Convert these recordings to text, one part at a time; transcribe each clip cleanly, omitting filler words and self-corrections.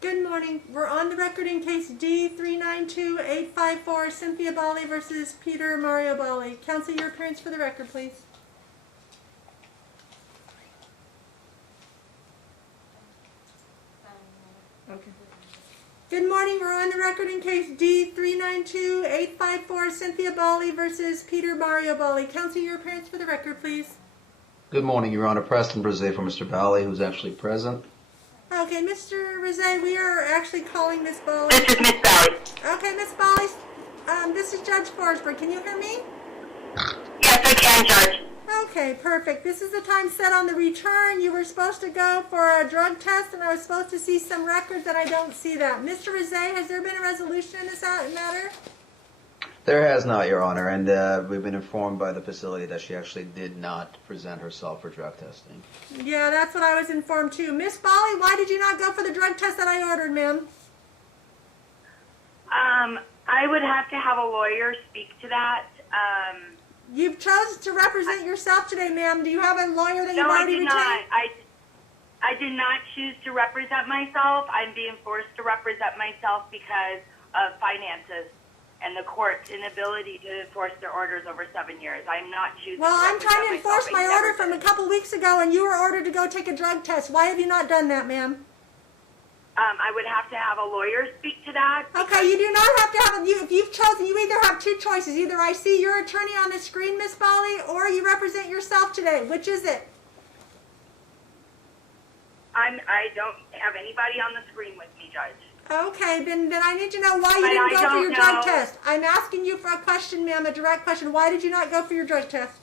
Good morning. We're on the record in case D392854, Cynthia Balle versus Peter Mario Balle. Counsel, your appearance for the record, please. Okay. Good morning. We're on the record in case D392854, Cynthia Balle versus Peter Mario Balle. Counsel, your appearance for the record, please. Good morning, Your Honor. Preston Brzee for Mr. Balle, who's actually present. Okay, Mr. Rizet, we are actually calling Miss Balle. This is Miss Balle. Okay, Miss Balle, this is Judge Forsberg. Can you hear me? Yes, I can, Judge. Okay, perfect. This is the time set on the return. You were supposed to go for a drug test, and I was supposed to see some records, and I don't see that. Mr. Rizet, has there been a resolution in this matter? There has not, Your Honor, and we've been informed by the facility that she actually did not present herself for drug testing. Yeah, that's what I was informed too. Miss Balle, why did you not go for the drug test that I ordered, ma'am? I would have to have a lawyer speak to that. You've chosen to represent yourself today, ma'am. Do you have a lawyer that you've already retained? No, I did not. I did not choose to represent myself. I'm being forced to represent myself because of finances and the court's inability to enforce their orders over 7 years. I'm not choosing. Well, I'm trying to myself. enforce my order from a couple weeks ago, and you were ordered to go take a drug test. Why have you not done that, ma'am? I would have to have a lawyer speak to that. Okay, you do not have to have if you've chosen, you either have two choices. Either I see your attorney on the screen, Miss Balle, or you represent yourself today. Which is it? I don't have anybody on the screen with me, Judge. Okay, then I need to know why you didn't go for your drug test. I'm asking you for a question, ma'am, a direct question. Why did you not go for your drug test?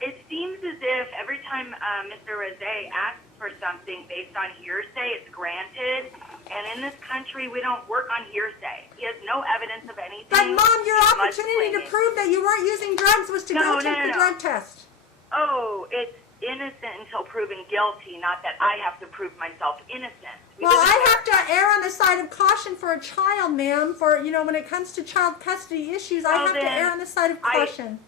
It seems as if every time Mr. Rizet asks for something based on hearsay, it's granted. And in this country, we don't work on hearsay. He has no evidence of anything. But, Mom, your opportunity to prove that you weren't using drugs was to go take the drug test. Oh, it's innocent until proven guilty, not that I have to prove myself innocent. Well, I have to err on the side of caution for a child, ma'am. For, when it comes to child custody issues, I have to err on the side of caution.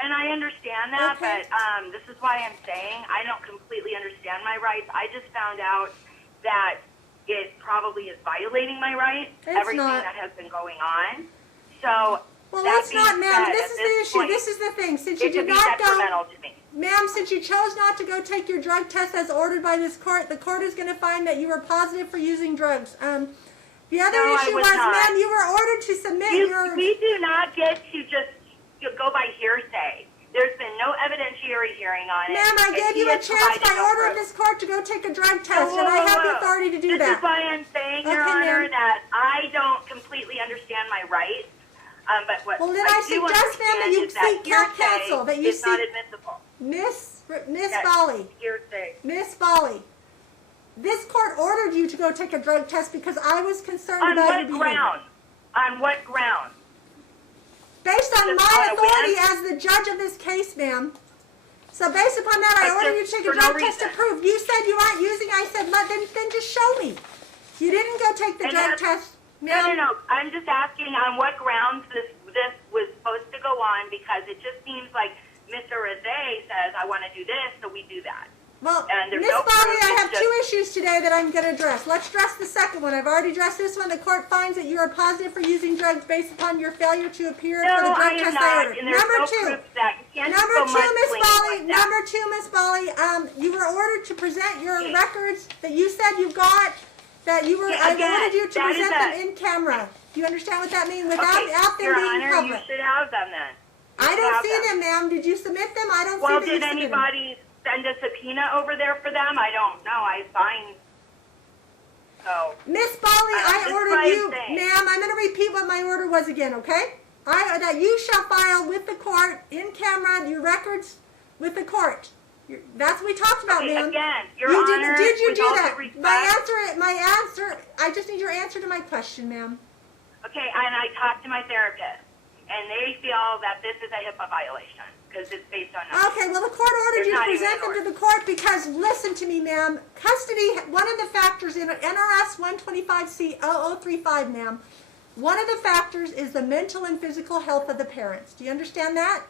And I understand that, okay. But this is why I'm saying I don't completely understand my rights. I just found out that it probably is violating my rights, everything that has been going on. So, well, it's not, ma'am. This is the issue. This is the thing. Since you did not go, ma'am, since you chose not to go take your drug test as ordered by this court, the court is going to find that you were positive for using drugs. The other issue was, ma'am, you were ordered to submit your... We do not get to just go by hearsay. There's been no evidentiary hearing on it. Ma'am, I gave you a chance by order of this court to go take a drug test, and I have the authority to do that. This is why I'm saying, Your Honor, that I don't completely understand my rights. But what well, then I suggest, ma'am, that you seek counsel. That you seek. Not admissible. Miss Balle. Hearsay. Miss Balle. This court ordered you to go take a drug test because I was concerned about your behavior. On what ground? Based on my authority as the judge of this case, ma'am. So based upon that, I ordered you to take a drug test to prove. You said you aren't using. I said, then just show me. You didn't go take the drug test, ma'am. No. I'm just asking on what grounds this was supposed to go on, because it just seems like Mr. Rizet says, I want to do this, so we do that. Well, Ms. Balle, I have two issues today that I'm going to address. Let's address the second one. I've already addressed this one. The court finds that you are positive for using drugs based upon your failure to appear for the drug test I ordered. Number two, Miss Balle, you were ordered to present your records that you said you got, that you were, I ordered you to present them in camera. Do you understand what that means? Without them being public. You should have them then. I don't see them, ma'am. Did you submit them? I don't see them. Well, did anybody send a subpoena over there for them? I don't know. I signed. So, Miss Balle, I ordered you, ma'am. I'm going to repeat what my order was again, okay? That you shall file with the court in camera your records with the court. That's what we talked about, ma'am. Again, Your Honor, did you do that? Respect. My answer. I just need your answer to my question, ma'am. Okay, and I talked to my therapist, and they feel that this is a HIPAA violation because it's based on. Okay, well, the court ordered you to present them to the court because, listen to me, ma'am, custody, one of the factors in NRS 125C0035, ma'am, one of the factors is the mental and physical health of the parents. Do you understand that?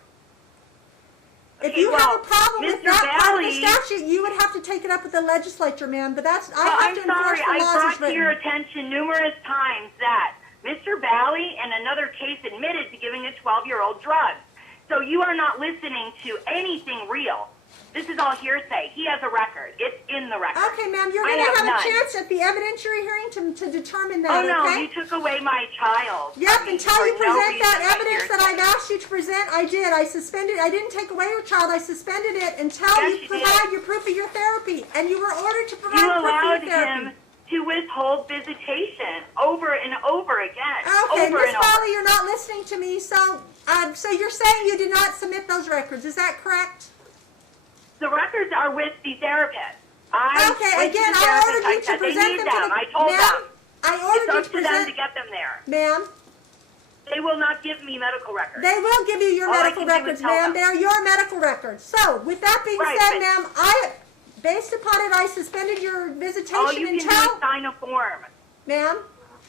If you have a problem with Mr. that part of the Balle- statute, you would have to take it up with the legislature, ma'am. But that's, I Well, have I'm to enforce sorry. the I laws as brought to your written. attention numerous times that Mr. Balle in another case admitted to giving a 12-year-old drugs. So you are not listening to anything real. This is all hearsay. He has a record. It's in the record. Okay, ma'am, you're I going to have none. a chance at the evidentiary hearing to determine that, Oh, no, okay? you took away my child. Yep, I mean, until for you no present reason that but evidence that hearsay. I've asked you to present, I did. I suspended, I didn't take away your child, I suspended it until Yes, you you provide did. your proof of your therapy. And you were ordered to provide You proof of allowed your therapy. him to withhold visitation over and over again. Okay, over Miss and over. Balle, you're not listening to me, so you're saying you did not submit those records, is that correct? The records are with the therapist. I Okay, went to again, the I therapist. ordered you I to said they present need them to the, I told ma'am, them. I It's ordered you up to to them present, to get them there. ma'am, They will not give me medical records. they will give you your All I medical can do is records, tell ma'am, them. they're your medical records. So, with that being Right, said, but- ma'am, based upon it, I suspended your All visitation you can do until, is sign a form. ma'am,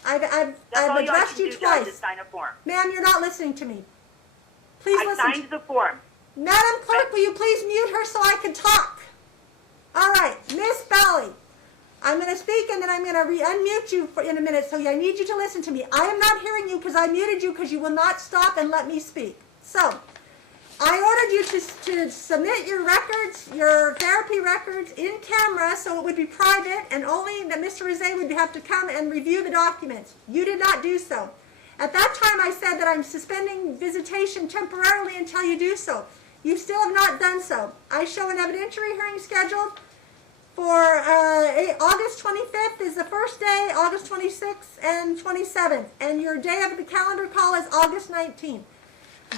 I've That's all you addressed can you do, Judge, is twice. sign a form. Ma'am, you're not listening to me. Please I listen. signed the form. Madam Clerk, will you please mute her so I can talk? All right, Miss Balle, I'm going to speak and then I'm going to unmute you in a minute, so I need you to listen to me. I am not hearing you because I muted you because you will not stop and let me speak. So, I ordered you to submit your records, your therapy records, in camera so it would be private and only that Mr. Rizet would have to come and review the documents. You did not do so. At that time, I said that I'm suspending visitation temporarily until you do so. You still have not done so. I show an evidentiary hearing scheduled for August 25th is the first day, August 26th and 27th, and your day of the calendar call is August 19th.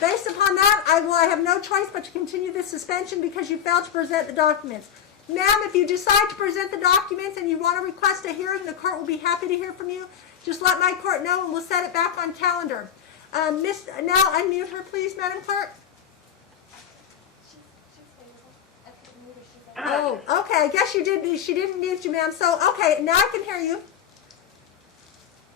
Based upon that, I have no choice but to continue this suspension because you failed to present the documents. Ma'am, if you decide to present the documents and you want to request a hearing, the court will be happy to hear from you. Just let my court know and we'll set it back on calendar. Now unmute her, please, Madam Clerk. Oh, okay. I guess you did. She didn't mute you, ma'am. So, okay, now I can hear you.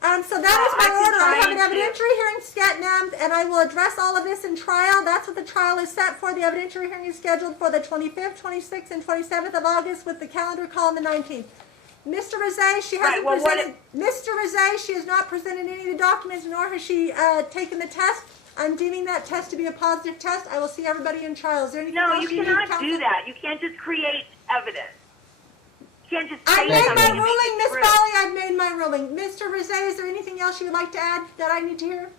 So that is my order. I have an evidentiary hearing set, ma'am, and I will address all of this in trial. That's what the trial is set for. The evidentiary hearing is scheduled for the 25th, 26th, and 27th of August with the calendar call on the 19th. Mr. Rizet, she hasn't presented. Mr. Rizet, she has not presented any of the documents, nor has she taken the test. I'm deeming that test to be a positive test. I will see everybody in trial. Is there anything No, else you need, cannot counsel? do that. You can't just create evidence. You can't just I say made something my and make ruling, it Miss true. Balle. I've made my ruling. Mr. Rizet, is there anything else you would like to add that I need to hear?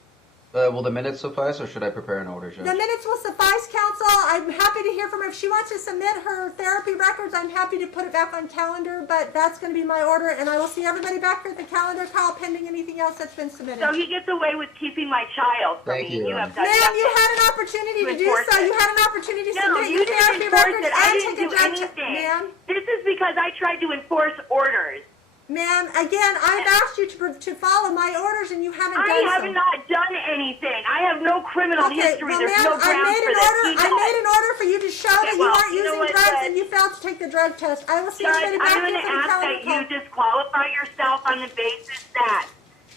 Will the minutes suffice, or should I prepare an order, Judge? The minutes will suffice, counsel. I'm happy to hear from her. If she wants to submit her therapy records, I'm happy to put it back on calendar, but that's going to be my order, and I will see everybody back here at the calendar call pending anything else that's been submitted. So he gets away with keeping my child from Thank me. you, You have done Ma'am, nothing. you had an opportunity to do enforce so. it. You had an opportunity to No, submit you your didn't therapy enforce records it. I and didn't take a do drug test. anything. Ma'am, This is because I tried to enforce orders. ma'am, again, I've asked you to follow my orders, and you haven't done I have so. not done anything. I have no criminal Okay, history. well, There's ma'am, no grounds for this. He I made does. an order for you to show that you well, aren't you know using what, drugs, Judge? and you failed to take the drug test. I will see Judge, everybody I'm back going here to for the ask calendar that you call. disqualify yourself on the basis that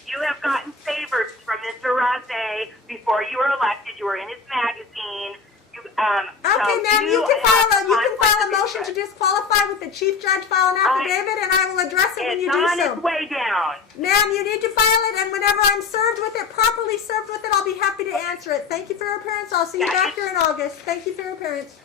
you have gotten favors from Mr. Rose before you were elected. You were in his magazine. Okay, ma'am, you can file a motion to disqualify with the chief judge, file an affidavit, and I will address it when you It's do on so. its way down. Ma'am, you need to file it, and whenever I'm served with it, properly served with it, I'll be happy to answer it. Thank you for your appearance. I'll see you back here in August. Thank you for your appearance.